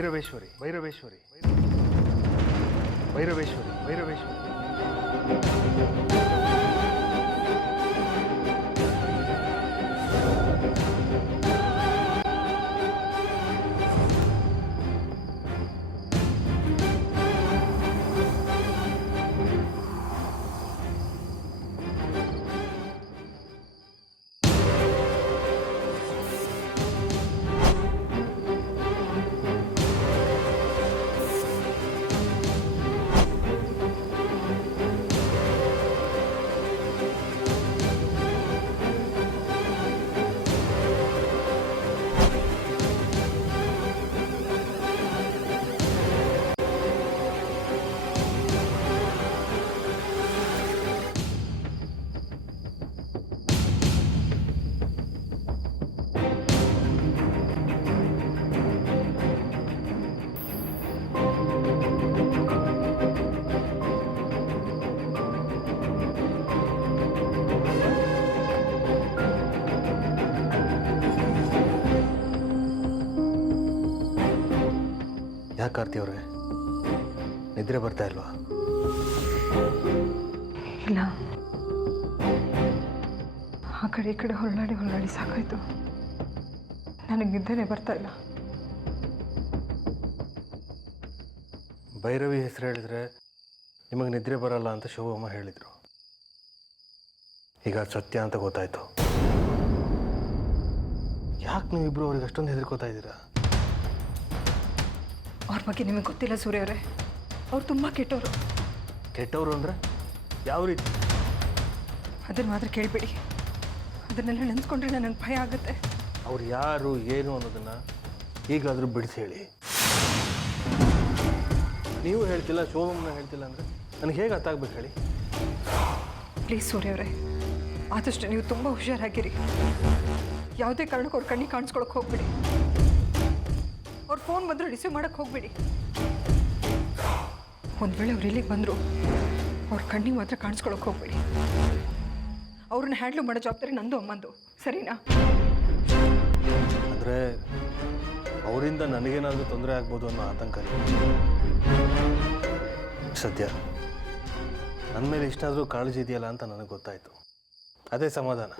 ಭೈರವೇಶ್ವರಿ ಭೈರವೇಶ್ವರಿ ಭೈರವೇಶ್ವರಿ ಭೈರವೇಶ್ವರಿ ಯಾಕೆ ಕಾರ್ತಿ ಅವ್ರಿಗೆ ನಿದ್ರೆ ಬರ್ತಾ ಇಲ್ವಾ? ಇಲ್ಲ, ಆ ಕಡೆ ಈ ಕಡೆ ಹೊರಳಾಡಿ ಸಾಕಾಯ್ತು. ನನಗೆ ನಿದ್ದೆನೇ ಬರ್ತಾ ಇಲ್ಲ. ಭೈರವಿ ಹೆಸರು ಹೇಳಿದ್ರೆ ನಿಮಗೆ ನಿದ್ರೆ ಬರಲ್ಲ ಅಂತ ಶೋಭಮ್ಮ ಹೇಳಿದರು. ಈಗ ಅದು ಸತ್ಯ ಅಂತ ಗೊತ್ತಾಯ್ತು. ಯಾಕೆ ನೀವಿಬ್ರು ಅವ್ರಿಗೆ ಅಷ್ಟೊಂದು ಹೆದರ್ಕೋತಾ ಇದ್ದೀರಾ? ಅವ್ರ ಬಗ್ಗೆ ನಿಮಗೆ ಗೊತ್ತಿಲ್ಲ ಸೂರ್ಯ ಅವರೇ. ಅವ್ರು ತುಂಬ ಕೆಟ್ಟವರು. ಕೆಟ್ಟವರು ಅಂದರೆ ಯಾವ ರೀತಿ? ಅದನ್ನು ಮಾತ್ರ ಕೇಳಬೇಡಿ. ಅದನ್ನೆಲ್ಲ ನೆನೆಸ್ಕೊಂಡ್ರೆ ನನಗೆ ಭಯ ಆಗುತ್ತೆ. ಅವ್ರು ಯಾರು ಏನು ಅನ್ನೋದನ್ನು ಈಗಲಾದರೂ ಬಿಡಿಸಿ ಹೇಳಿ. ನೀವು ಹೇಳ್ತಿಲ್ಲ, ಶೋಭಮ್ಮನ ಹೇಳ್ತಿಲ್ಲ ಅಂದರೆ ನನಗೆ ಹೇಗೆ ಅರ್ಥ ಆಗ್ಬೇಕು ಹೇಳಿ? ಪ್ಲೀಸ್ ಸೂರ್ಯ ಅವರೇ, ಆದಷ್ಟು ನೀವು ತುಂಬ ಹುಷಾರಾಗಿರಿ. ಯಾವುದೇ ಕಾರಣಕ್ಕೂ ಅವ್ರ ಕಣ್ಣಿಗೆ ಕಾಣಿಸ್ಕೊಳಕ್ಕೆ ಹೋಗ್ಬಿಡಿ. ಅವ್ರ ಫೋನ್ ಬಂದರೂ ರಿಸೀವ್ ಮಾಡೋಕ್ಕೆ ಹೋಗ್ಬೇಡಿ. ಒಂದು ವೇಳೆ ಅವ್ರು ಇಲ್ಲಿಗೆ ಬಂದರು ಅವ್ರ ಕಣ್ಣಿಗೆ ಮಾತ್ರ ಕಾಣಿಸ್ಕೊಳಕ್ಕೆ ಹೋಗ್ಬೇಡಿ. ಅವ್ರನ್ನ ಹ್ಯಾಂಡ್ಲ್ ಮಾಡೋ ಜವಾಬ್ದಾರಿ ನಂದು ಅಮ್ಮಂದು, ಸರಿನಾ? ಅಂದರೆ ಅವರಿಂದ ನನಗೇನಾದರೂ ತೊಂದರೆ ಆಗ್ಬೋದು ಅನ್ನೋ ಆತಂಕ. ಸದ್ಯ ನನ್ನ ಮೇಲೆ ಇಷ್ಟಾದರೂ ಕಾಳಜಿ ಇದೆಯಲ್ಲ ಅಂತ ನನಗೆ ಗೊತ್ತಾಯಿತು. ಅದೇ ಸಮಾಧಾನ.